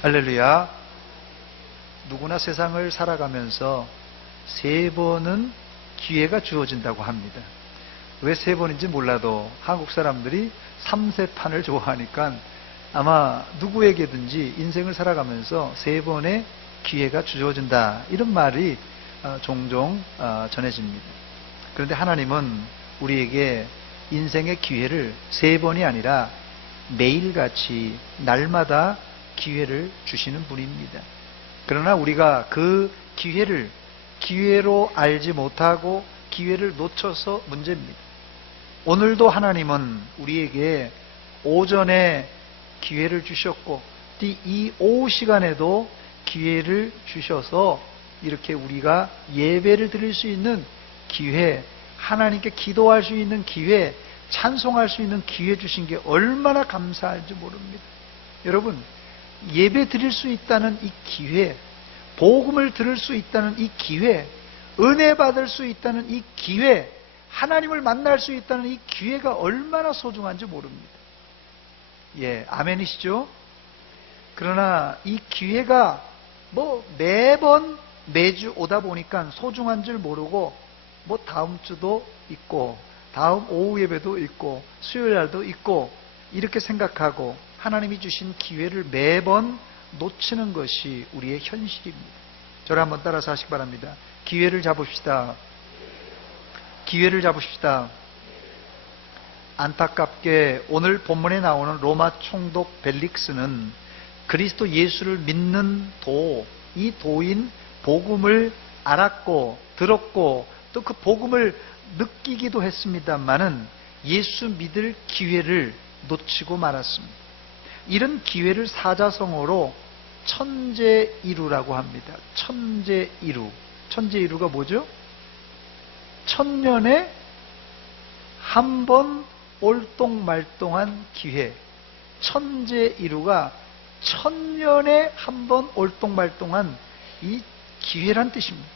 할렐루야. 누구나 세상을 살아가면서 3번은 기회가 주어진다고 합니다. 왜 3번인지 몰라도 한국 사람들이 3세판을 좋아하니까 아마 누구에게든지 인생을 살아가면서 3번의 기회가 주어진다, 이런 말이 종종 전해집니다. 그런데 하나님은 우리에게 인생의 기회를 3번이 아니라 매일같이 날마다 기회를 주시는 분입니다. 그러나 우리가 그 기회를 기회로 알지 못하고 기회를 놓쳐서 문제입니다. 오늘도 하나님은 우리에게 오전에 기회를 주셨고 이 오후 시간에도 기회를 주셔서 이렇게 우리가 예배를 드릴 수 있는 기회, 하나님께 기도할 수 있는 기회, 찬송할 수 있는 기회 주신 게 얼마나 감사한지 모릅니다. 여러분, 예배 드릴 수 있다는 이 기회, 복음을 들을 수 있다는 이 기회, 은혜 받을 수 있다는 이 기회, 하나님을 만날 수 있다는 이 기회가 얼마나 소중한지 모릅니다. 예, 아멘이시죠? 그러나 이 기회가 매번 매주 오다 보니까 소중한 줄 모르고 다음 주도 있고 다음 오후 예배도 있고 수요일 날도 있고 이렇게 생각하고 하나님이 주신 기회를 매번 놓치는 것이 우리의 현실입니다. 저를 한번 따라서 하시기 바랍니다. 기회를 잡읍시다. 기회를 잡읍시다. 안타깝게 오늘 본문에 나오는 로마 총독 벨릭스는 그리스도 예수를 믿는 이 도인 복음을 알았고 들었고 또 그 복음을 느끼기도 했습니다만은 예수 믿을 기회를 놓치고 말았습니다. 이런 기회를 사자성어로 천재이루라고 합니다. 천재이루. 천재이루가 뭐죠? 천년에 한 번 올똥말똥한 기회. 천재이루가 천년에 한 번 올똥말똥한 이 기회란 뜻입니다.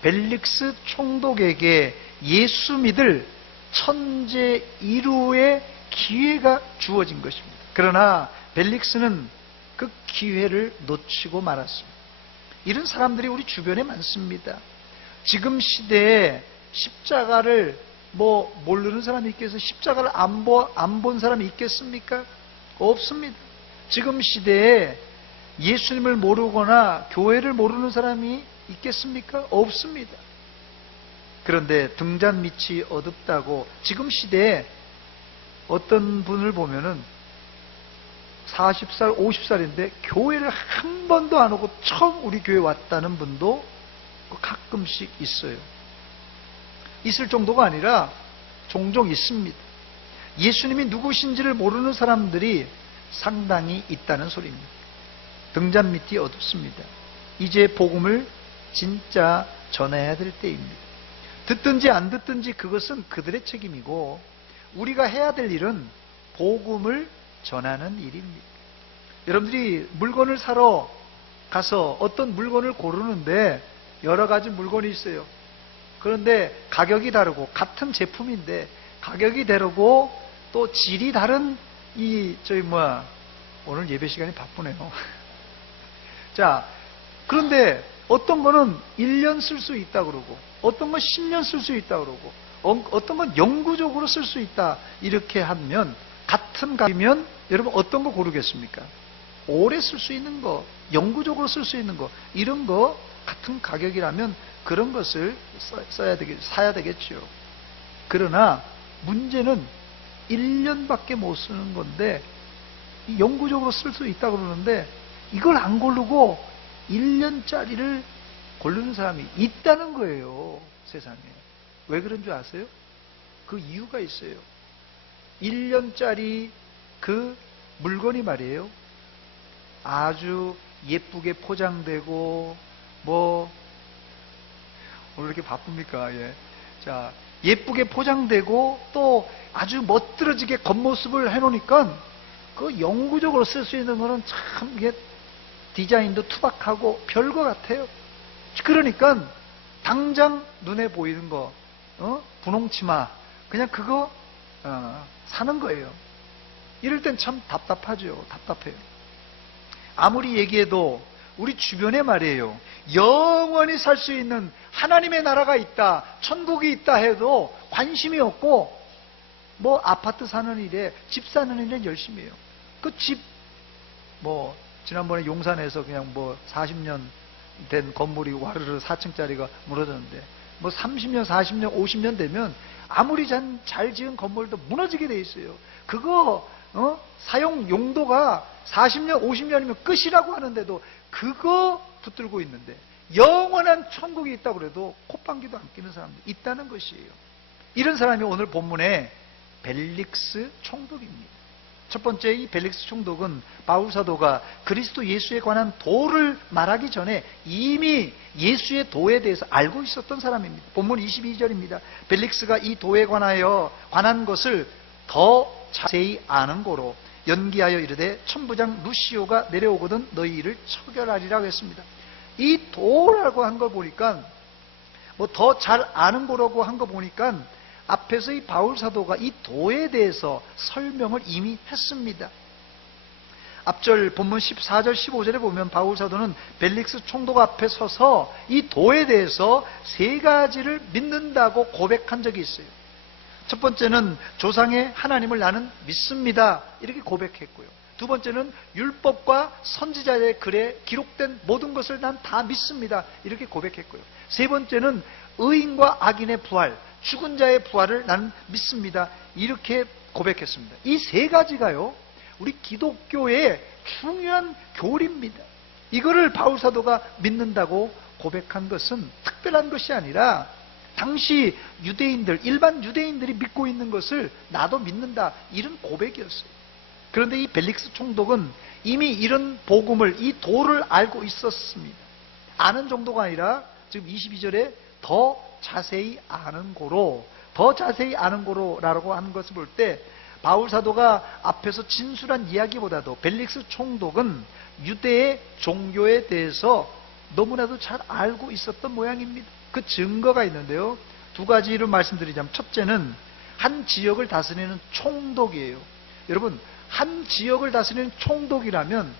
벨릭스 총독에게 예수 믿을 천재이루의 기회가 주어진 것입니다. 그러나 벨릭스는 그 기회를 놓치고 말았습니다. 이런 사람들이 우리 주변에 많습니다. 지금 시대에 십자가를 모르는 사람이 있겠어요? 십자가를 안 본 사람이 있겠습니까? 없습니다. 지금 시대에 예수님을 모르거나 교회를 모르는 사람이 있겠습니까? 없습니다. 그런데 등잔 밑이 어둡다고 지금 시대에 어떤 분을 보면은 40살, 50살인데 교회를 한 번도 안 오고 처음 우리 교회 왔다는 분도 가끔씩 있어요. 있을 정도가 아니라 종종 있습니다. 예수님이 누구신지를 모르는 사람들이 상당히 있다는 소리입니다. 등잔 밑이 어둡습니다. 이제 복음을 진짜 전해야 될 때입니다. 듣든지 안 듣든지 그것은 그들의 책임이고 우리가 해야 될 일은 복음을 전하는 일입니다. 여러분들이 물건을 사러 가서 어떤 물건을 고르는데 여러 가지 물건이 있어요. 그런데 가격이 다르고 같은 제품인데 가격이 다르고 또 질이 다른 오늘 예배 시간이 바쁘네요. 자, 그런데 어떤 거는 1년 쓸 수 있다 그러고 어떤 건 10년 쓸 수 있다 그러고 어떤 건 영구적으로 쓸 수 있다 이렇게 하면 같은 가격이면 여러분 어떤 거 고르겠습니까? 오래 쓸 수 있는 거, 영구적으로 쓸 수 있는 거, 이런 거 같은 가격이라면 그런 것을 사야 되겠죠. 그러나 문제는 1년밖에 못 쓰는 건데 영구적으로 쓸 수 있다고 그러는데 이걸 안 고르고 1년짜리를 고르는 사람이 있다는 거예요. 세상에. 왜 그런 줄 아세요? 그 이유가 있어요. 1년짜리 그 물건이 말이에요. 아주 예쁘게 포장되고 오늘 이렇게 바쁩니까? 예. 자, 예쁘게 포장되고 또 아주 멋들어지게 겉모습을 해놓으니까 그 영구적으로 쓸 수 있는 거는 참 이게 디자인도 투박하고 별거 같아요. 그러니까 당장 눈에 보이는 거, 분홍치마 그냥 그거 사는 거예요. 이럴 땐 참 답답하죠. 답답해요. 아무리 얘기해도 우리 주변에 말이에요, 영원히 살 수 있는 하나님의 나라가 있다, 천국이 있다 해도 관심이 없고, 뭐 아파트 사는 일에, 집 사는 일에 열심히 해요. 그 집, 뭐 지난번에 용산에서 그냥 뭐 40년 된 건물이 와르르 4층짜리가 무너졌는데, 뭐 30년, 40년, 50년 되면 아무리 잘 지은 건물도 무너지게 돼 있어요. 그거 사용 용도가 40년, 50년이면 끝이라고 하는데도 그거 붙들고 있는데, 영원한 천국이 있다고 그래도 콧방귀도 안 끼는 사람도 있다는 것이에요. 이런 사람이 오늘 본문에 벨릭스 총독입니다. 첫 번째, 이 벨릭스 총독은 바울 사도가 그리스도 예수에 관한 도를 말하기 전에 이미 예수의 도에 대해서 알고 있었던 사람입니다. 본문 22절입니다. 벨릭스가 이 도에 관한 것을 더 자세히 아는 고로 연기하여 이르되 천부장 루시오가 내려오거든 너희 일을 처결하리라고 했습니다. 이 도라고 한 거 보니까, 뭐 더 잘 아는 거라고 한 거 보니까 앞에서 이 바울 사도가 이 도에 대해서 설명을 이미 했습니다. 앞절 본문 14절 15절에 보면 바울 사도는 벨릭스 총독 앞에 서서 이 도에 대해서 세 가지를 믿는다고 고백한 적이 있어요. 첫 번째는 조상의 하나님을 나는 믿습니다, 이렇게 고백했고요. 두 번째는 율법과 선지자의 글에 기록된 모든 것을 난 다 믿습니다, 이렇게 고백했고요. 세 번째는 의인과 악인의 부활, 죽은 자의 부활을 나는 믿습니다, 이렇게 고백했습니다. 이 세 가지가요, 우리 기독교의 중요한 교리입니다. 이거를 바울 사도가 믿는다고 고백한 것은 특별한 것이 아니라 당시 유대인들, 일반 유대인들이 믿고 있는 것을 나도 믿는다, 이런 고백이었어요. 그런데 이 벨릭스 총독은 이미 이런 복음을, 이 도를 알고 있었습니다. 아는 정도가 아니라 지금 22절에 더 자세히 아는 고로라고 하는 것을 볼 때, 바울 사도가 앞에서 진술한 이야기보다도 벨릭스 총독은 유대의 종교에 대해서 너무나도 잘 알고 있었던 모양입니다. 그 증거가 있는데요, 두 가지를 말씀드리자면, 첫째는 한 지역을 다스리는 총독이에요. 여러분, 한 지역을 다스리는 총독이라면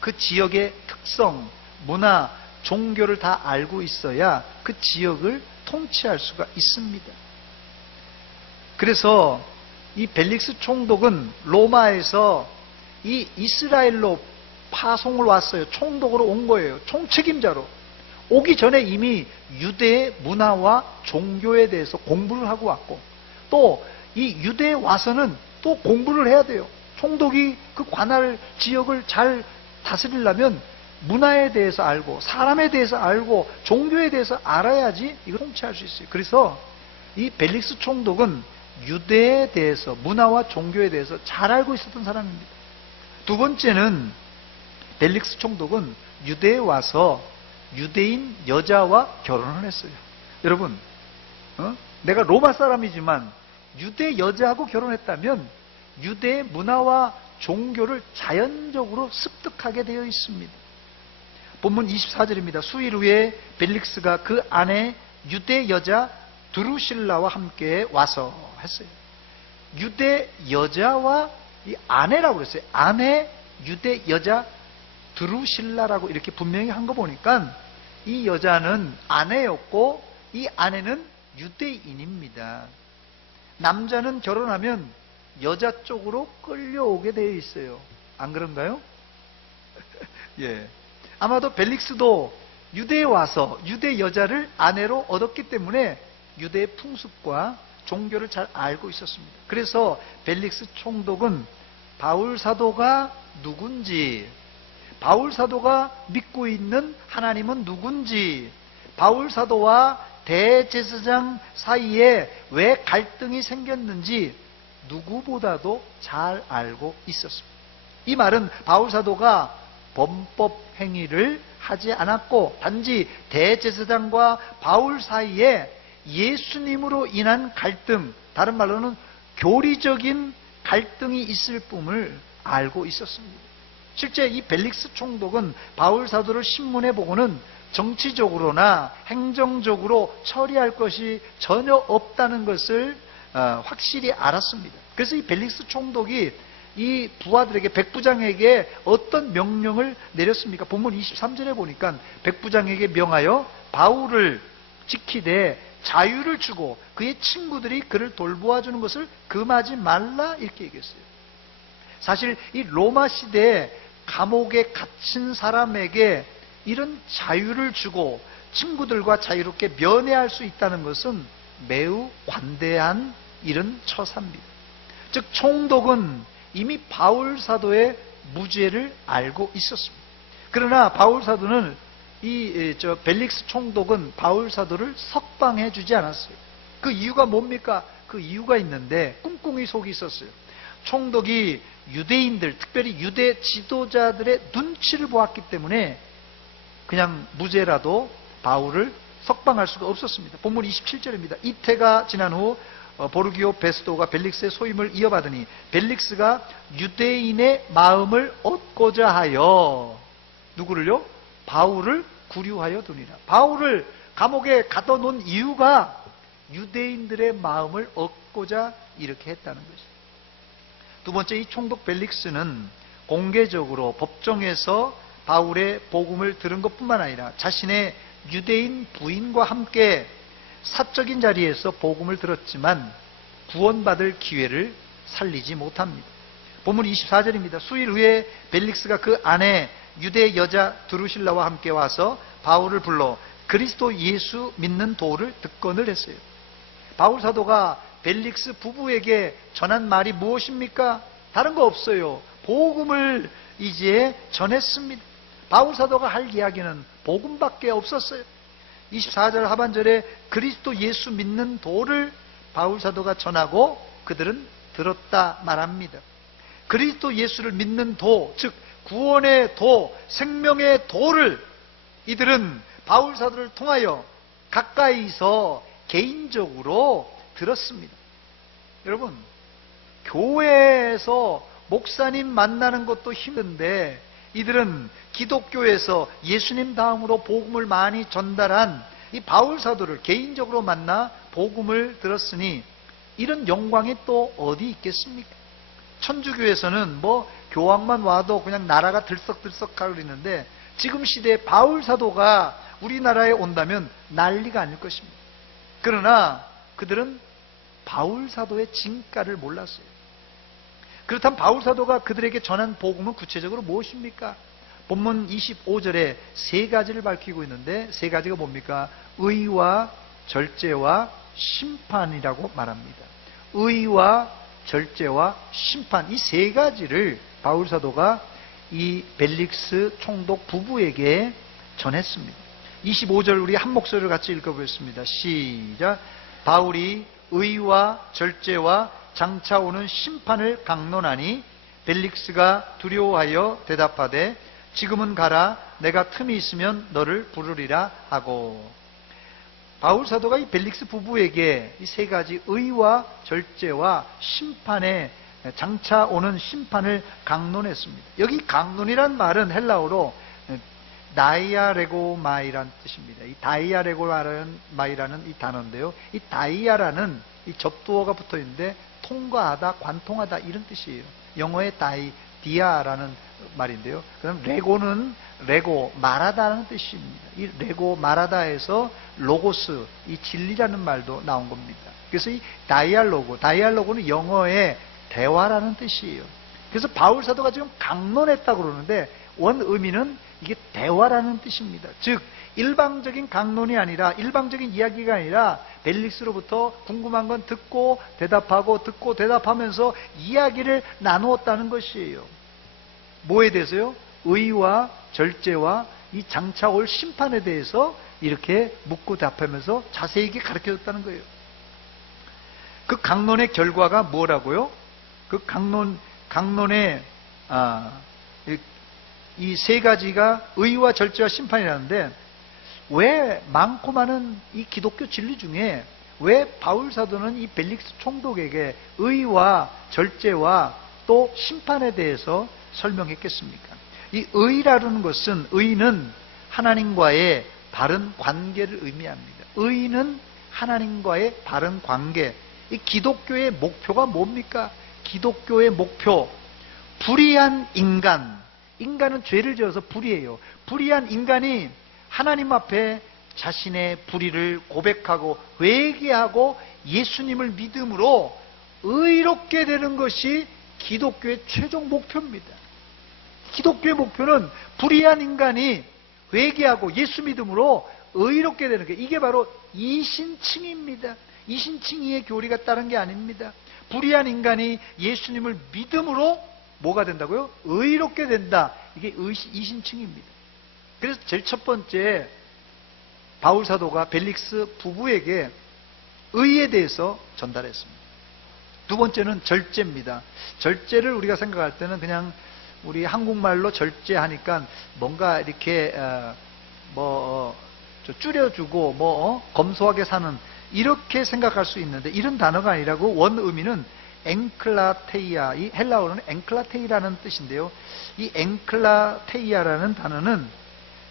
그 지역의 특성, 문화, 종교를 다 알고 있어야 그 지역을 통치할 수가 있습니다. 그래서 이 벨릭스 총독은 로마에서 이 이스라엘로 파송을 왔어요. 총독으로 온 거예요. 총책임자로. 오기 전에 이미 유대의 문화와 종교에 대해서 공부를 하고 왔고, 또 이 유대에 와서는 또 공부를 해야 돼요. 총독이 그 관할 지역을 잘 다스리려면 문화에 대해서 알고, 사람에 대해서 알고, 종교에 대해서 알아야지 이걸 통치할 수 있어요. 그래서 이 벨릭스 총독은 유대에 대해서, 문화와 종교에 대해서 잘 알고 있었던 사람입니다. 두 번째는 벨릭스 총독은 유대에 와서 유대인 여자와 결혼을 했어요. 여러분, 내가 로마 사람이지만 유대 여자하고 결혼했다면 유대의 문화와 종교를 자연적으로 습득하게 되어 있습니다. 본문 24절입니다. 수일 후에 벨릭스가 그 아내 유대 여자 드루실라와 함께 와서 했어요. 유대 여자와 이 아내라고 그랬어요. 아내 유대 여자 드루실라라고 이렇게 분명히 한 거 보니까 이 여자는 아내였고 이 아내는 유대인입니다. 남자는 결혼하면 여자 쪽으로 끌려오게 되어 있어요. 안 그런가요? 예. 아마도 벨릭스도 유대에 와서 유대 여자를 아내로 얻었기 때문에 유대의 풍습과 종교를 잘 알고 있었습니다. 그래서 벨릭스 총독은 바울 사도가 누군지, 바울 사도가 믿고 있는 하나님은 누군지, 바울 사도와 대제사장 사이에 왜 갈등이 생겼는지 누구보다도 잘 알고 있었습니다. 이 말은 바울 사도가 범법 행위를 하지 않았고 단지 대제사장과 바울 사이에 예수님으로 인한 갈등, 다른 말로는 교리적인 갈등이 있을 뿐을 알고 있었습니다. 실제 이 벨릭스 총독은 바울 사도를 신문해 보고는 정치적으로나 행정적으로 처리할 것이 전혀 없다는 것을 확실히 알았습니다. 그래서 이 벨릭스 총독이 이 부하들에게, 백부장에게 어떤 명령을 내렸습니까? 본문 23절에 보니까 백부장에게 명하여 바울을 지키되 자유를 주고 그의 친구들이 그를 돌보아주는 것을 금하지 말라, 이렇게 얘기했어요. 사실 이 로마 시대에 감옥에 갇힌 사람에게 이런 자유를 주고 친구들과 자유롭게 면회할 수 있다는 것은 매우 관대한 이런 처사입니다. 즉 총독은 이미 바울 사도의 무죄를 알고 있었습니다. 그러나 바울 사도는 벨릭스 총독은 바울 사도를 석방해 주지 않았어요. 그 이유가 뭡니까? 그 이유가 있는데 꿍꿍이 속이 있었어요. 총독이 유대인들, 특별히 유대 지도자들의 눈치를 보았기 때문에 그냥 무죄라도 바울을 석방할 수가 없었습니다. 본문 27절입니다. 이태가 지난 후 보르기오 베스도가 벨릭스의 소임을 이어받으니 벨릭스가 유대인의 마음을 얻고자 하여 누구를요? 바울을 구류하여 두니라. 바울을 감옥에 가둬놓은 이유가 유대인들의 마음을 얻고자 이렇게 했다는 것입니다. 두 번째, 이 총독 벨릭스는 공개적으로 법정에서 바울의 복음을 들은 것뿐만 아니라 자신의 유대인 부인과 함께 사적인 자리에서 복음을 들었지만 구원받을 기회를 살리지 못합니다. 본문 24절입니다. 수일 후에 벨릭스가 그 아내 유대 여자 드루실라와 함께 와서 바울을 불러 그리스도 예수 믿는 도를 듣건을 했어요. 바울 사도가 벨릭스 부부에게 전한 말이 무엇입니까? 다른 거 없어요. 복음을 이제 전했습니다. 바울 사도가 할 이야기는 복음밖에 없었어요. 24절 하반절에 그리스도 예수 믿는 도를 바울 사도가 전하고 그들은 들었다 말합니다. 그리스도 예수를 믿는 도, 즉 구원의 도, 생명의 도를 이들은 바울 사도를 통하여 가까이서 개인적으로 들었습니다. 여러분, 교회에서 목사님 만나는 것도 힘든데 이들은 기독교에서 예수님 다음으로 복음을 많이 전달한 이 바울 사도를 개인적으로 만나 복음을 들었으니 이런 영광이 또 어디 있겠습니까? 천주교에서는 뭐 교황만 와도 그냥 나라가 들썩들썩하고 그러는데 지금 시대에 바울 사도가 우리나라에 온다면 난리가 아닐 것입니다. 그러나 그들은 바울 사도의 진가를 몰랐어요. 그렇다면 바울 사도가 그들에게 전한 복음은 구체적으로 무엇입니까? 본문 25절에 세 가지를 밝히고 있는데 세 가지가 뭡니까? 의와 절제와 심판이라고 말합니다. 의와 절제와 심판, 이 세 가지를 바울 사도가 이 벨릭스 총독 부부에게 전했습니다. 25절 우리 한 목소리를 같이 읽어보겠습니다. 시작. 바울이 의와 절제와 장차 오는 심판을 강론하니 벨릭스가 두려워하여 대답하되 지금은 가라, 내가 틈이 있으면 너를 부르리라 하고. 바울 사도가 이 벨릭스 부부에게 이 세 가지 의와 절제와 심판의 장차 오는 심판을 강론했습니다. 여기 강론이란 말은 헬라어로 다이아레고마이라는 뜻입니다. 이 다이아레고마이라는 이 단어인데요. 이 다이아라는 이 접두어가 붙어 있는데 통과하다, 관통하다 이런 뜻이에요. 영어의 디아라는 말인데요. 그럼 레고는 레고, 말하다는 뜻입니다. 이 레고, 말하다에서 로고스, 이 진리라는 말도 나온 겁니다. 그래서 이 다이알로그는 영어의 대화라는 뜻이에요. 그래서 바울 사도가 지금 강론했다고 그러는데 원 의미는 이게 대화라는 뜻입니다. 즉 일방적인 강론이 아니라, 일방적인 이야기가 아니라 벨릭스로부터 궁금한 건 듣고 대답하고 듣고 대답하면서 이야기를 나누었다는 것이에요. 뭐에 대해서요? 의와 절제와 이 장차 올 심판에 대해서 이렇게 묻고 답하면서 자세히 가르쳐줬다는 거예요. 그 강론의 결과가 뭐라고요? 그 강론의 이 세 가지가 의와 절제와 심판이라는데, 왜 많고 많은 이 기독교 진리 중에 왜 바울 사도는 이 벨릭스 총독에게 의와 절제와 또 심판에 대해서 설명했겠습니까? 이 의라는 것은, 의는 하나님과의 바른 관계를 의미합니다. 의는 하나님과의 바른 관계. 이 기독교의 목표가 뭡니까? 기독교의 목표, 불의한 인간은 죄를 지어서 불의해요. 불의한 인간이 하나님 앞에 자신의 불의를 고백하고 회개하고 예수님을 믿음으로 의롭게 되는 것이 기독교의 최종 목표입니다. 기독교의 목표는 불의한 인간이 회개하고 예수 믿음으로 의롭게 되는 게, 이게 바로 이신칭입니다. 이신칭의의 교리가 다른 게 아닙니다. 불의한 인간이 예수님을 믿음으로 뭐가 된다고요? 의롭게 된다. 이게 이신칭입니다. 그래서 제일 첫 번째 바울 사도가 벨릭스 부부에게 의에 대해서 전달했습니다. 두 번째는 절제입니다. 절제를 우리가 생각할 때는 그냥 우리 한국말로 절제하니까 뭔가 이렇게 줄여주고 검소하게 사는, 이렇게 생각할 수 있는데 이런 단어가 아니라고, 원 의미는 앵클라테이아, 이 헬라어로는 앵클라테이라는 뜻인데요. 이 앵클라테이아라는 단어는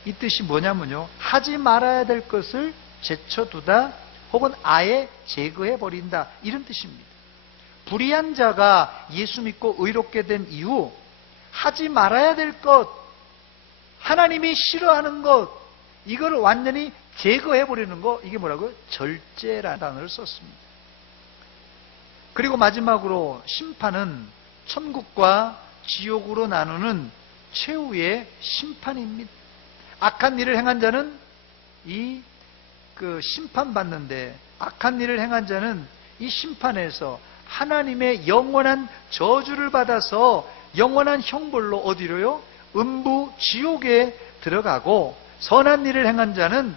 이 뜻이 뭐냐면요, 하지 말아야 될 것을 제쳐두다 혹은 아예 제거해버린다, 이런 뜻입니다. 불의한 자가 예수 믿고 의롭게 된 이후 하지 말아야 될 것, 하나님이 싫어하는 것, 이걸 완전히 제거해버리는 거, 이게 뭐라고요? 절제라는 단어를 썼습니다. 그리고 마지막으로 심판은 천국과 지옥으로 나누는 최후의 심판입니다. 악한 일을 행한 자는 심판받는데, 악한 일을 행한 자는 이 심판에서 하나님의 영원한 저주를 받아서 영원한 형벌로 어디로요? 음부 지옥에 들어가고, 선한 일을 행한 자는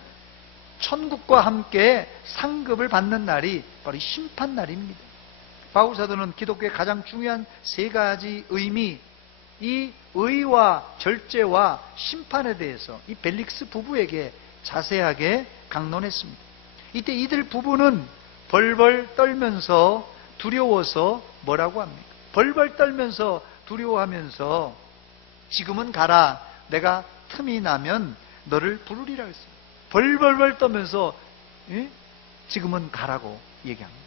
천국과 함께 상급을 받는 날이 바로 심판 날입니다. 바울 사도는 기독교의 가장 중요한 세 가지 의미, 이 의와 절제와 심판에 대해서 이 벨릭스 부부에게 자세하게 강론했습니다. 이때 이들 부부는 벌벌 떨면서 두려워서 뭐라고 합니까? 벌벌 떨면서 두려워하면서 지금은 가라, 내가 틈이 나면 너를 부르리라 했어요. 벌벌벌 떨면서 지금은 가라고 얘기합니다.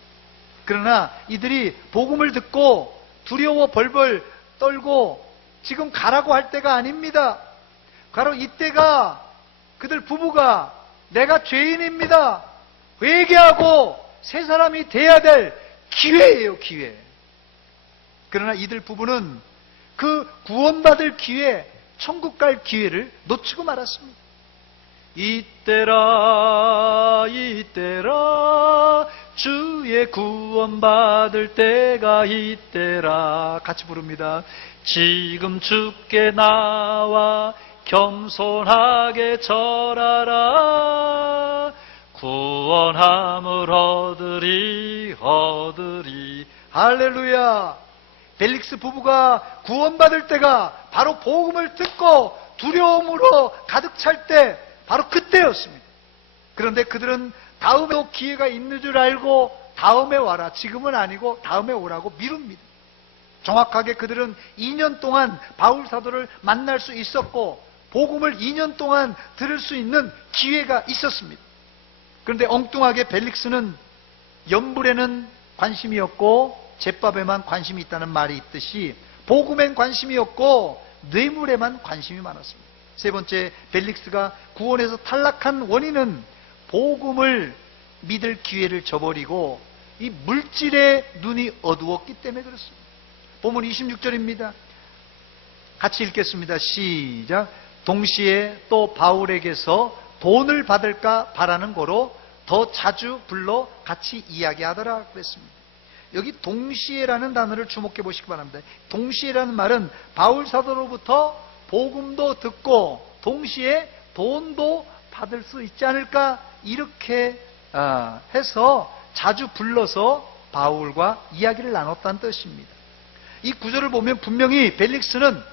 그러나 이들이 복음을 듣고 두려워 벌벌 떨고 지금 가라고 할 때가 아닙니다. 바로 이때가 그들 부부가 내가 죄인입니다, 회개하고 새 사람이 돼야 될 기회예요, 기회. 그러나 이들 부부는 그 구원받을 기회, 천국 갈 기회를 놓치고 말았습니다. 이때라 이때라 주의 구원받을 때가 이때라. 같이 부릅니다. 지금 주께 나와 겸손하게 절하라. 구원함을 얻으리. 할렐루야. 벨릭스 부부가 구원받을 때가 바로 복음을 듣고 두려움으로 가득 찰 때, 바로 그때였습니다. 그런데 그들은 다음에도 기회가 있는 줄 알고 다음에 와라, 지금은 아니고 다음에 오라고 미룹니다. 정확하게 그들은 2년 동안 바울 사도를 만날 수 있었고 복음을 2년 동안 들을 수 있는 기회가 있었습니다. 그런데 엉뚱하게 벨릭스는 연불에는 관심이 없고 제밥에만 관심이 있다는 말이 있듯이 복음엔 관심이 없고 뇌물에만 관심이 많았습니다. 세 번째, 벨릭스가 구원에서 탈락한 원인은 복음을 믿을 기회를 저버리고 이 물질의 눈이 어두웠기 때문에 그렇습니다. 본문 26절입니다. 같이 읽겠습니다. 시작. 동시에 또 바울에게서 돈을 받을까 바라는 거로 더 자주 불러 같이 이야기하더라 그랬습니다. 여기 동시에라는 단어를 주목해 보시기 바랍니다. 동시에라는 말은 바울 사도로부터 복음도 듣고 동시에 돈도 받을 수 있지 않을까, 이렇게 해서 자주 불러서 바울과 이야기를 나눴다는 뜻입니다. 이 구절을 보면 분명히 벨릭스는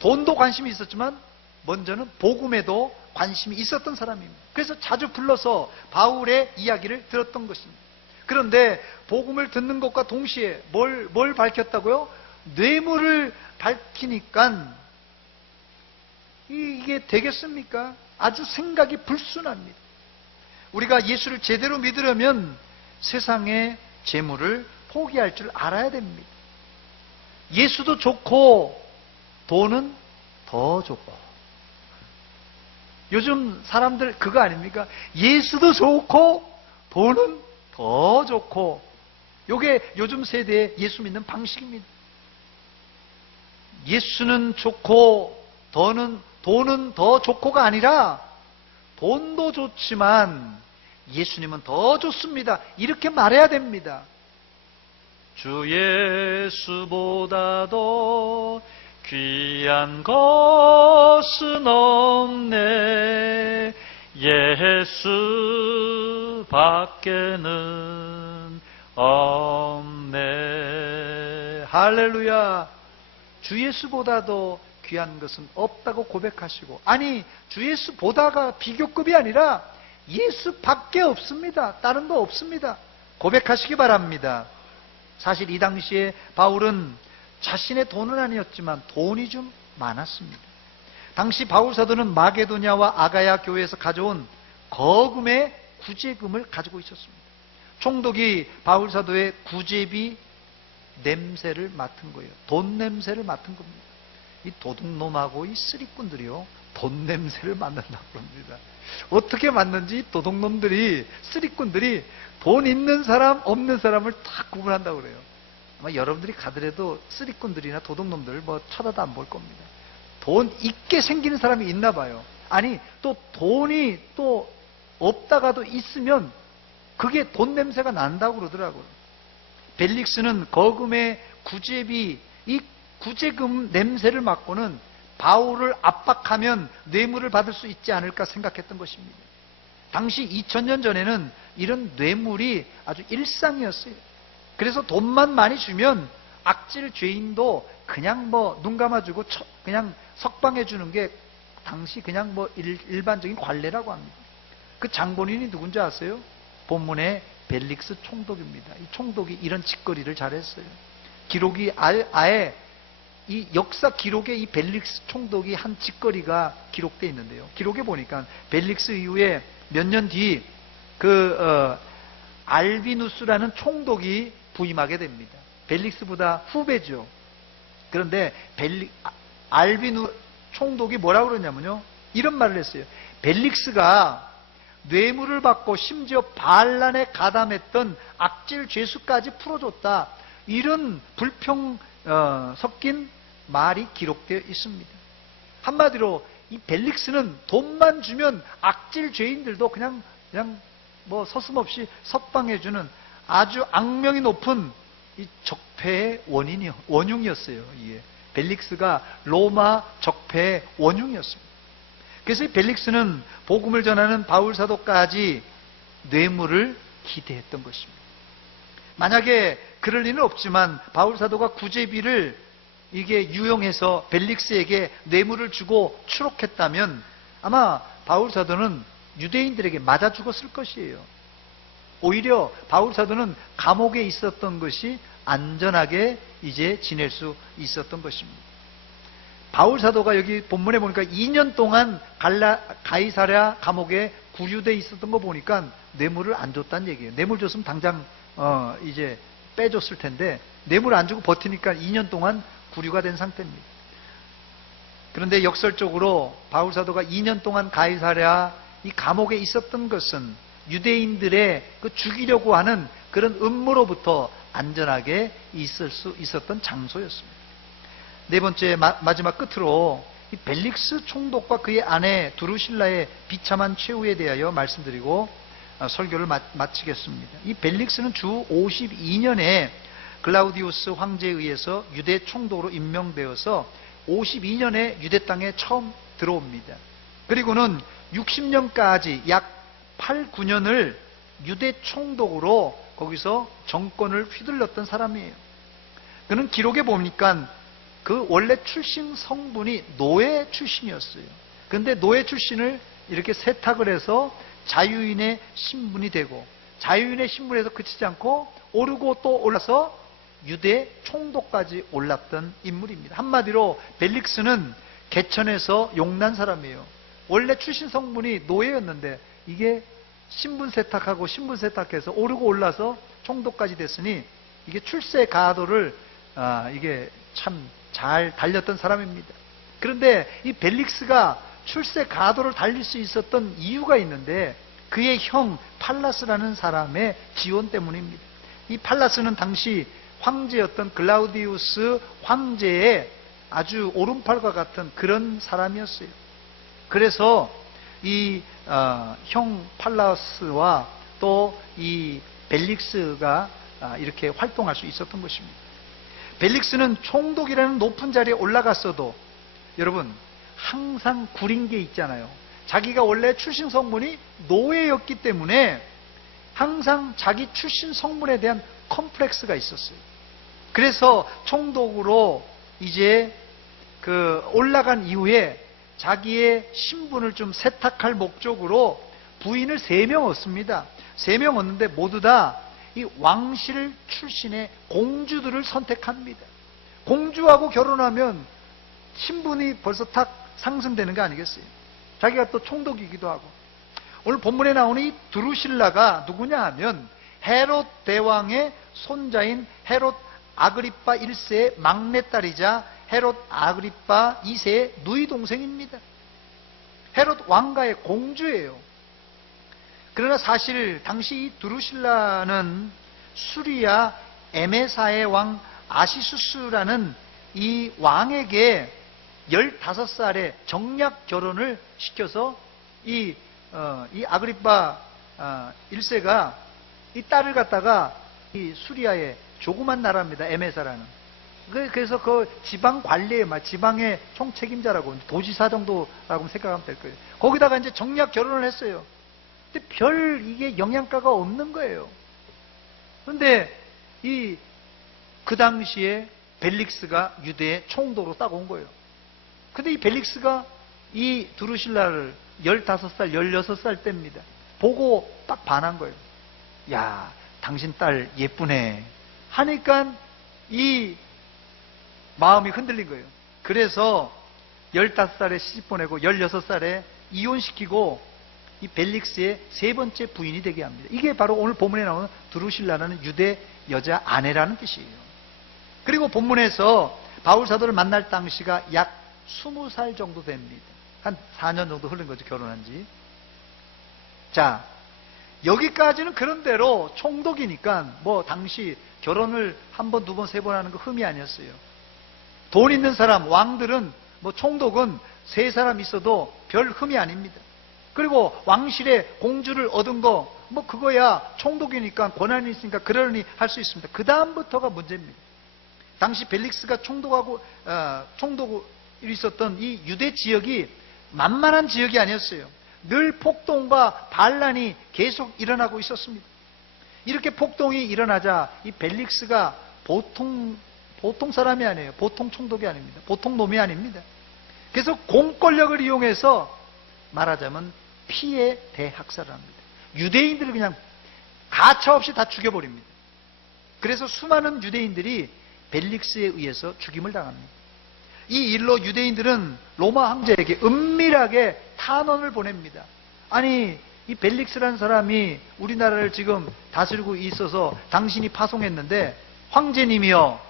돈도 관심이 있었지만 먼저는 복음에도 관심이 있었던 사람입니다. 그래서 자주 불러서 바울의 이야기를 들었던 것입니다. 그런데 복음을 듣는 것과 동시에 뭘 밝혔다고요? 뇌물을 밝히니까 이게 되겠습니까? 아주 생각이 불순합니다. 우리가 예수를 제대로 믿으려면 세상의 재물을 포기할 줄 알아야 됩니다. 예수도 좋고 돈은 더 좋고. 요즘 사람들 그거 아닙니까? 예수도 좋고 돈은 더 좋고. 요게 요즘 세대의 예수 믿는 방식입니다. 예수는 좋고 돈은 더 좋고가 아니라 돈도 좋지만 예수님은 더 좋습니다. 이렇게 말해야 됩니다. 주 예수보다도 귀한 것은 없네. 예수 밖에는 없네. 할렐루야. 주 예수보다도 귀한 것은 없다고 고백하시고, 아니 주 예수보다가 비교급이 아니라 예수밖에 없습니다. 다른 거 없습니다. 고백하시기 바랍니다. 사실 이 당시에 바울은 자신의 돈은 아니었지만 돈이 좀 많았습니다. 당시 바울 사도는 마게도냐와 아가야 교회에서 가져온 거금의 구제금을 가지고 있었습니다. 총독이 바울 사도의 구제비 냄새를 맡은 거예요. 돈 냄새를 맡은 겁니다. 이 도둑놈하고 이 쓰리꾼들이요, 돈 냄새를 맡는다고 합니다. 어떻게 맡는지 도둑놈들이, 쓰리꾼들이 돈 있는 사람, 없는 사람을 다 구분한다고 그래요. 아마 여러분들이 가더라도 쓰리꾼들이나 도둑놈들 뭐 쳐다도 안 볼 겁니다. 돈 있게 생기는 사람이 있나 봐요. 아니, 또 돈이 또 없다가도 있으면 그게 돈 냄새가 난다고 그러더라고요. 벨릭스는 거금의 구제비, 이 구제금 냄새를 맡고는 바울을 압박하면 뇌물을 받을 수 있지 않을까 생각했던 것입니다. 당시 2000년 전에는 이런 뇌물이 아주 일상이었어요. 그래서 돈만 많이 주면 악질 죄인도 그냥 뭐 눈 감아주고 그냥 석방해 주는 게 당시 그냥 뭐 일반적인 관례라고 합니다. 그 장본인이 누군지 아세요? 본문의 벨릭스 총독입니다. 이 총독이 이런 짓거리를 잘했어요. 기록이 아예 이 역사 기록에 이 벨릭스 총독이 한 짓거리가 기록되어 있는데요. 기록에 보니까 벨릭스 이후에 몇 년 뒤 알비누스라는 총독이 부임하게 됩니다. 벨릭스보다 후배죠. 그런데 알비누 총독이 뭐라고 그러냐면요, 이런 말을 했어요. 벨릭스가 뇌물을 받고 심지어 반란에 가담했던 악질 죄수까지 풀어줬다. 이런 불평 섞인 말이 기록되어 있습니다. 한마디로 이 벨릭스는 돈만 주면 악질 죄인들도 그냥 뭐 서슴없이 석방해주는 아주 악명이 높은 이 적폐의 원흉이었어요. 이게 벨릭스가 로마 적폐의 원흉이었습니다. 그래서 이 벨릭스는 복음을 전하는 바울 사도까지 뇌물을 기대했던 것입니다. 만약에 그럴 리는 없지만 바울 사도가 구제비를 이게 유용해서 벨릭스에게 뇌물을 주고 추록했다면 아마 바울 사도는 유대인들에게 맞아 죽었을 것이에요. 오히려 바울 사도는 감옥에 있었던 것이 안전하게 이제 지낼 수 있었던 것입니다. 바울 사도가 여기 본문에 보니까 2년 동안 가이사랴 감옥에 구류돼 있었던 거 보니까 뇌물을 안 줬다는 얘기예요. 뇌물 줬으면 당장 이제 빼줬을 텐데 뇌물 안 주고 버티니까 2년 동안 구류가 된 상태입니다. 그런데 역설적으로 바울 사도가 2년 동안 가이사랴 이 감옥에 있었던 것은 유대인들의 그 죽이려고 하는 그런 음모로부터 안전하게 있을 수 있었던 장소였습니다. 네 번째, 마지막 끝으로 이 벨릭스 총독과 그의 아내 두루실라의 비참한 최후에 대하여 말씀드리고 설교를 마치겠습니다. 이 벨릭스는 주 52년에 글라우디우스 황제에 의해서 유대 총독으로 임명되어서 52년에 유대 땅에 처음 들어옵니다. 그리고는 60년까지 약 8, 9년을 유대 총독으로 거기서 정권을 휘둘렀던 사람이에요. 그는 기록에 보니까 그 원래 출신 성분이 노예 출신이었어요. 그런데 노예 출신을 이렇게 세탁을 해서 자유인의 신분이 되고, 자유인의 신분에서 그치지 않고 오르고 또 올라서 유대 총독까지 올랐던 인물입니다. 한마디로 벨릭스는 개천에서 용난 사람이에요. 원래 출신 성분이 노예였는데 이게 신분 세탁하고 신분 세탁해서 오르고 올라서 총독까지 됐으니 이게 출세 가도를 이게 참 잘 달렸던 사람입니다. 그런데 이 벨릭스가 출세 가도를 달릴 수 있었던 이유가 있는데 그의 형 팔라스라는 사람의 지원 때문입니다. 이 팔라스는 당시 황제였던 글라우디우스 황제의 아주 오른팔과 같은 그런 사람이었어요. 그래서 이 형 팔라스와 또 이 벨릭스가 이렇게 활동할 수 있었던 것입니다. 벨릭스는 총독이라는 높은 자리에 올라갔어도 여러분 항상 구린 게 있잖아요. 자기가 원래 출신 성분이 노예였기 때문에 항상 자기 출신 성분에 대한 컴플렉스가 있었어요. 그래서 총독으로 이제 올라간 이후에 자기의 신분을 좀 세탁할 목적으로 부인을 3명 얻습니다. 3명 얻는데 모두 다 이 왕실 출신의 공주들을 선택합니다. 공주하고 결혼하면 신분이 벌써 탁 상승되는 거 아니겠어요? 자기가 또 총독이기도 하고. 오늘 본문에 나오는 이 드루실라가 누구냐 하면 헤롯 대왕의 손자인 헤롯 아그리파 1세의 막내딸이자 헤롯 아그리파 2세의 누이 동생입니다. 헤롯 왕가의 공주예요. 그러나 사실 당시 이 드루실라는 수리아 에메사의 왕 아시수스라는 이 왕에게 15살에 정략 결혼을 시켜서 이 아그리파 1세가 이 딸을 갖다가 이 수리아의 조그만 나라입니다. 에메사라는. 그래서 그 지방 관리에 지방의 총책임자라고 도지사 정도라고 생각하면 될 거예요. 거기다가 이제 정략 결혼을 했어요. 근데 별 이게 영양가가 없는 거예요. 그런데 그 당시에 벨릭스가 유대의 총독으로 딱 온 거예요. 근데 이 벨릭스가 이 드루실라를 15살, 16살 때입니다. 보고 딱 반한 거예요. 야, 당신 딸 예쁘네. 하니까 이 마음이 흔들린 거예요. 그래서 15살에 시집 보내고 16살에 이혼시키고 이 벨릭스의 3번째 부인이 되게 합니다. 이게 바로 오늘 본문에 나오는 드루실라라는 유대 여자 아내라는 뜻이에요. 그리고 본문에서 바울 사도를 만날 당시가 약 20살 정도 됩니다. 한 4년 정도 흐른 거죠, 결혼한 지. 자, 여기까지는 그런대로 총독이니까 당시 결혼을 1번, 2번, 3번 하는 거 흠이 아니었어요. 돈 있는 사람, 왕들은 총독은 3사람 있어도 별 흠이 아닙니다. 그리고 왕실에 공주를 얻은 거 그거야 총독이니까 권한이 있으니까 그러니 할 수 있습니다. 그 다음부터가 문제입니다. 당시 벨릭스가 총독이 있었던 이 유대 지역이 만만한 지역이 아니었어요. 늘 폭동과 반란이 계속 일어나고 있었습니다. 이렇게 폭동이 일어나자 이 벨릭스가 보통 사람이 아니에요. 보통 총독이 아닙니다. 보통 놈이 아닙니다. 그래서 공권력을 이용해서 말하자면 피해 대학살을 합니다. 유대인들을 그냥 가차없이 다 죽여버립니다. 그래서 수많은 유대인들이 벨릭스에 의해서 죽임을 당합니다. 이 일로 유대인들은 로마 황제에게 은밀하게 탄원을 보냅니다. 아니, 이 벨릭스라는 사람이 우리나라를 지금 다스리고 있어서 당신이 파송했는데 황제님이여,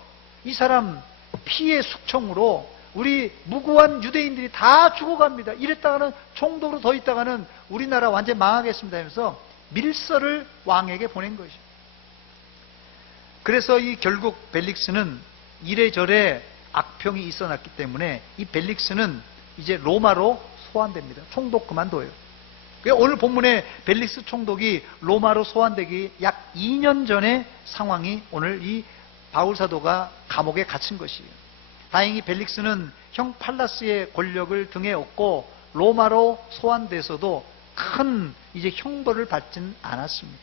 이 사람 피해 숙청으로 우리 무고한 유대인들이 다 죽어갑니다. 이랬다가는 총독으로 더 있다가는 우리나라 완전 망하겠습니다 하면서 밀서를 왕에게 보낸 것이죠. 그래서 결국 벨릭스는 이래저래 악평이 있어났기 때문에 이 벨릭스는 이제 로마로 소환됩니다. 총독 그만둬요. 오늘 본문에 벨릭스 총독이 로마로 소환되기 약 2년 전의 상황이 오늘 이 바울 사도가 감옥에 갇힌 것이에요. 다행히 벨릭스는 형 팔라스의 권력을 등에 업고 로마로 소환돼서도 큰 이제 형벌을 받지는 않았습니다.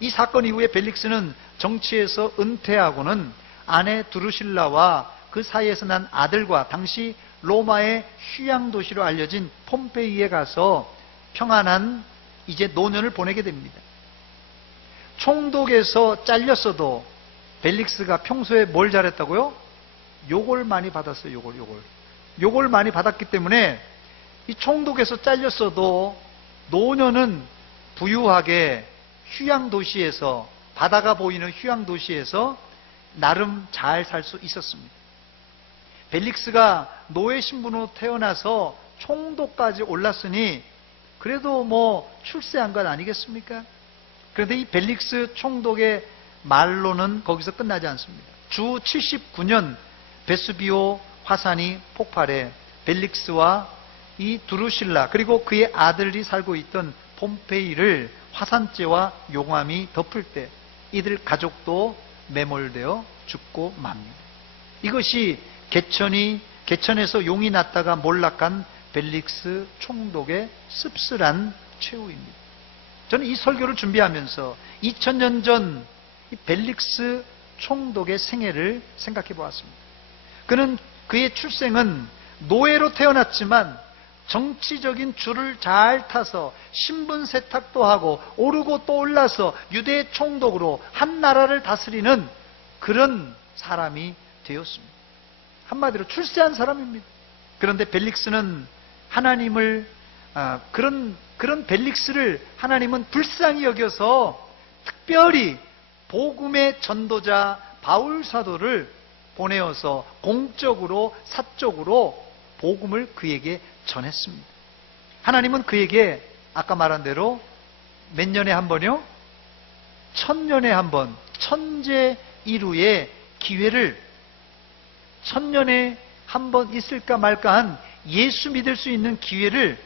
이 사건 이후에 벨릭스는 정치에서 은퇴하고는 아내 드루실라와 그 사이에서 난 아들과 당시 로마의 휴양 도시로 알려진 폼페이에 가서 평안한 이제 노년을 보내게 됩니다. 총독에서 잘렸어도 벨릭스가 평소에 뭘 잘했다고요? 욕을 많이 받았어요. 욕을 많이 받았기 때문에 이 총독에서 잘렸어도 노년은 부유하게 휴양 도시에서, 바다가 보이는 휴양 도시에서 나름 잘 살 수 있었습니다. 벨릭스가 노예 신분으로 태어나서 총독까지 올랐으니 그래도 뭐 출세한 것 아니겠습니까? 그런데 이 벨릭스 총독의 말로는 거기서 끝나지 않습니다. 주 79년 베수비오 화산이 폭발해 벨릭스와 이 두루실라 그리고 그의 아들이 살고 있던 폼페이를 화산재와 용암이 덮을 때 이들 가족도 매몰되어 죽고 맙니다. 이것이 개천에서 용이 났다가 몰락한 벨릭스 총독의 씁쓸한 최후입니다. 저는 이 설교를 준비하면서 2000년 전 이 벨릭스 총독의 생애를 생각해 보았습니다. 그의 출생은 노예로 태어났지만 정치적인 줄을 잘 타서 신분 세탁도 하고 오르고 또 올라서 유대 총독으로 한 나라를 다스리는 그런 사람이 되었습니다. 한마디로 출세한 사람입니다. 그런데 벨릭스는 하나님을 그런 벨릭스를 하나님은 불쌍히 여겨서 특별히 복음의 전도자 바울 사도를 보내어서 공적으로 사적으로 복음을 그에게 전했습니다. 하나님은 그에게 아까 말한 대로 몇 년에 한 번이요? 1000년에 한 번, 천재일후의 기회를 1000년에 한 번 있을까 말까한 예수 믿을 수 있는 기회를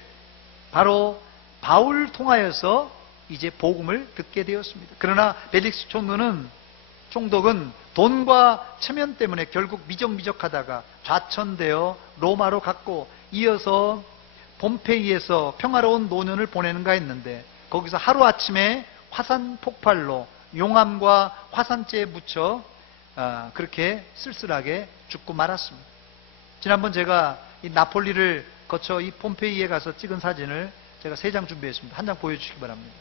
바로 바울 통하여서 이제 복음을 듣게 되었습니다. 그러나 벨릭스 총독은 돈과 체면 때문에 결국 미적미적하다가 좌천되어 로마로 갔고 이어서 폼페이에서 평화로운 노년을 보내는가 했는데 거기서 하루아침에 화산 폭발로 용암과 화산재에 묻혀 그렇게 쓸쓸하게 죽고 말았습니다. 지난번 제가 이 나폴리를 거쳐 이 폼페이에 가서 찍은 사진을 제가 3장 준비했습니다. 한 장 보여주시기 바랍니다.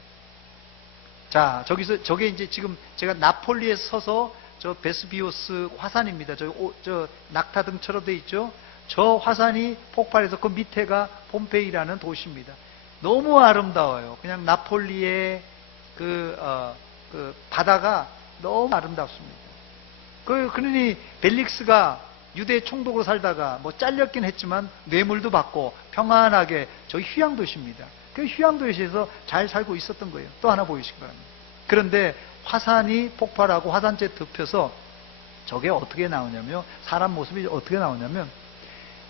자, 저게 이제 지금 제가 나폴리에 서서 저 베스비오스 화산입니다. 저 낙타등처럼 돼 있죠? 저 화산이 폭발해서 그 밑에가 폼페이라는 도시입니다. 너무 아름다워요. 그냥 나폴리의 그 바다가 너무 아름답습니다. 그러니 벨릭스가 유대 총독으로 살다가 뭐 잘렸긴 했지만 뇌물도 받고 평안하게 저희 휴양도시입니다. 그 휴양도시에서 잘 살고 있었던 거예요. 또 하나 보여주시기 바랍니다. 그런데 화산이 폭발하고 화산재 덮여서 저게 어떻게 나오냐면 사람 모습이 어떻게 나오냐면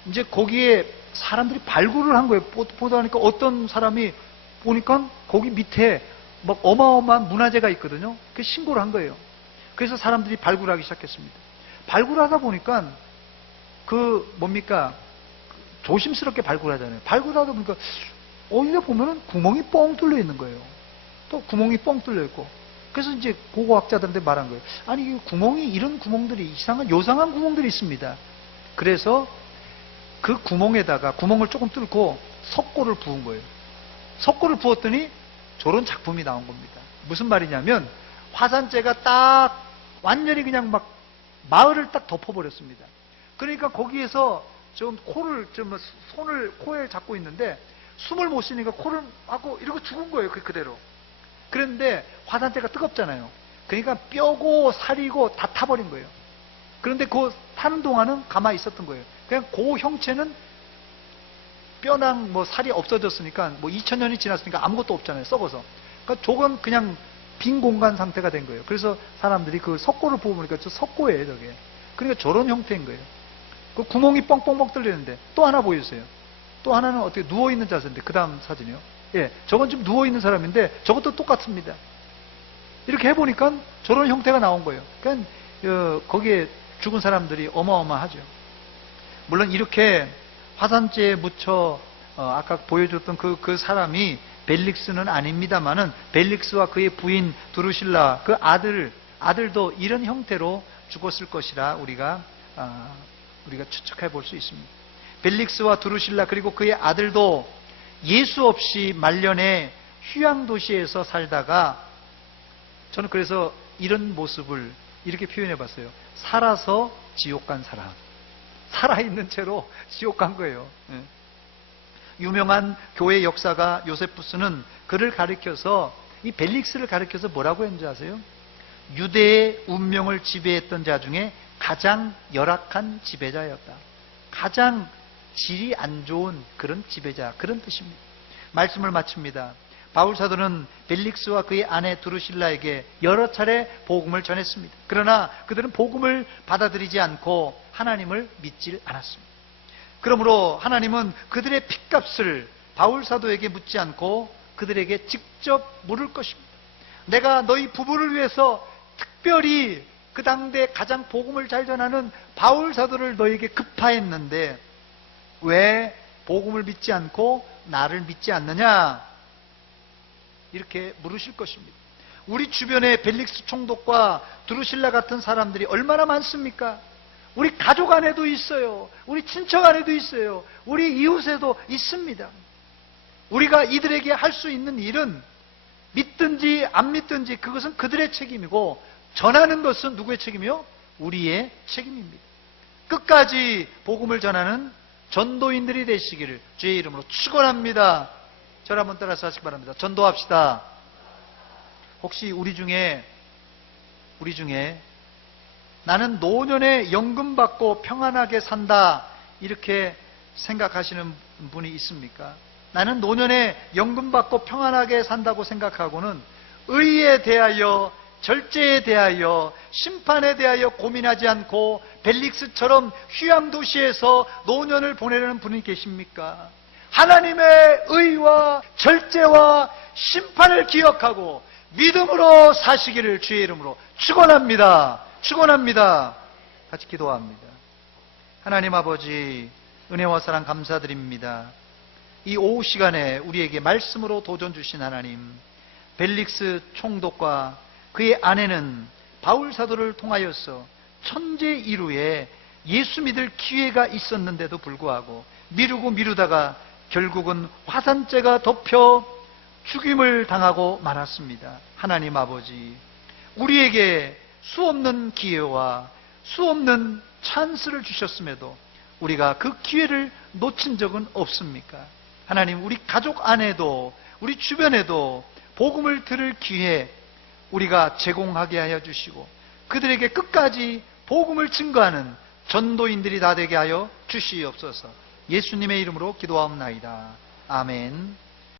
이제 거기에 사람들이 발굴을 한 거예요. 보다니까 어떤 사람이 보니까 거기 밑에 막 어마어마한 문화재가 있거든요. 그 신고를 한 거예요. 그래서 사람들이 발굴하기 시작했습니다. 발굴하다 보니까 조심스럽게 발굴하잖아요. 발굴하다 보니까 어디다 보면은 구멍이 뻥 뚫려 있는 거예요. 또 구멍이 뻥 뚫려 있고. 그래서 이제 고고학자들한테 말한 거예요. 아니, 이런 구멍들이 요상한 구멍들이 있습니다. 그래서 그 구멍에다가 구멍을 조금 뚫고 석고를 부은 거예요. 석고를 부었더니 저런 작품이 나온 겁니다. 무슨 말이냐면 화산재가 딱 완전히 그냥 막 마을을 딱 덮어버렸습니다. 그러니까 거기에서 손을 코에 잡고 있는데 숨을 못 쉬니까 코를 하고 이러고 죽은 거예요. 그대로. 그런데 화산재가 뜨겁잖아요. 그러니까 뼈고 살이고 다 타버린 거예요. 그런데 그 타는 동안은 가만히 있었던 거예요. 그냥 그 형체는 뼈랑 뭐 살이 없어졌으니까 뭐 2000년이 지났으니까 아무것도 없잖아요. 썩어서. 그러니까 저건 그냥 빈 공간 상태가 된 거예요. 그래서 사람들이 그 석고를 보니까 저 석고예요, 저게. 그러니까 저런 형태인 거예요. 그 구멍이 뻥뻥뻥 뚫리는데 또 하나 보여주세요. 또 하나는 어떻게 누워있는 자세인데 그 다음 사진이요. 예, 저건 지금 누워있는 사람인데 저것도 똑같습니다. 이렇게 해보니까 저런 형태가 나온 거예요. 그러니까 거기에 죽은 사람들이 어마어마하죠. 물론 이렇게 화산재에 묻혀 아까 보여줬던 그 사람이 벨릭스는 아닙니다만은 벨릭스와 그의 부인 두루실라 그 아들도 이런 형태로 죽었을 것이라 우리가 추측해 볼 수 있습니다. 벨릭스와 두루실라 그리고 그의 아들도 예수 없이 말년에 휴양도시에서 살다가 저는 그래서 이런 모습을 이렇게 표현해 봤어요. 살아서 지옥 간 사람. 살아있는 채로 지옥 간 거예요. 유명한 교회 역사가 요세푸스는 그를 가리켜서 이 벨릭스를 가리켜서 뭐라고 했는지 아세요? 유대의 운명을 지배했던 자 중에 가장 열악한 지배자였다. 가장 질이 안 좋은 그런 지배자, 그런 뜻입니다. 말씀을 마칩니다. 바울 사도는 벨릭스와 그의 아내 드루실라에게 여러 차례 복음을 전했습니다. 그러나 그들은 복음을 받아들이지 않고 하나님을 믿질 않았습니다. 그러므로 하나님은 그들의 핏값을 바울 사도에게 묻지 않고 그들에게 직접 물을 것입니다. 내가 너희 부부를 위해서 특별히 그 당대 가장 복음을 잘 전하는 바울 사도를 너에게 급파했는데 왜 복음을 믿지 않고 나를 믿지 않느냐? 이렇게 물으실 것입니다. 우리 주변에 벨릭스 총독과 드루실라 같은 사람들이 얼마나 많습니까? 우리 가족 안에도 있어요. 우리 친척 안에도 있어요. 우리 이웃에도 있습니다. 우리가 이들에게 할 수 있는 일은 믿든지 안 믿든지 그것은 그들의 책임이고 전하는 것은 누구의 책임이요? 우리의 책임입니다. 끝까지 복음을 전하는 전도인들이 되시기를 주의 이름으로 축원합니다. 저를 한번 따라서 하시기 바랍니다. 전도합시다. 혹시 우리 중에 나는 노년에 연금 받고 평안하게 산다 이렇게 생각하시는 분이 있습니까? 나는 노년에 연금 받고 평안하게 산다고 생각하고는 의에 대하여, 절제에 대하여, 심판에 대하여 고민하지 않고 벨릭스처럼 휴양도시에서 노년을 보내려는 분이 계십니까? 하나님의 의와 절제와 심판을 기억하고 믿음으로 사시기를 주의 이름으로 축원합니다. 축원합니다. 같이 기도합니다. 하나님 아버지, 은혜와 사랑 감사드립니다. 이 오후 시간에 우리에게 말씀으로 도전 주신 하나님, 벨릭스 총독과 그의 아내는 바울 사도를 통하여서 천재 이루에 예수 믿을 기회가 있었는데도 불구하고 미루고 미루다가 결국은 화산재가 덮여 죽임을 당하고 말았습니다. 하나님 아버지, 우리에게 수없는 기회와 수없는 찬스를 주셨음에도 우리가 그 기회를 놓친 적은 없습니까? 하나님, 우리 가족 안에도 우리 주변에도 복음을 들을 기회 우리가 제공하게 하여 주시고 그들에게 끝까지 복음을 증거하는 전도인들이 다 되게 하여 주시옵소서. 예수님의 이름으로 기도하옵나이다. 아멘.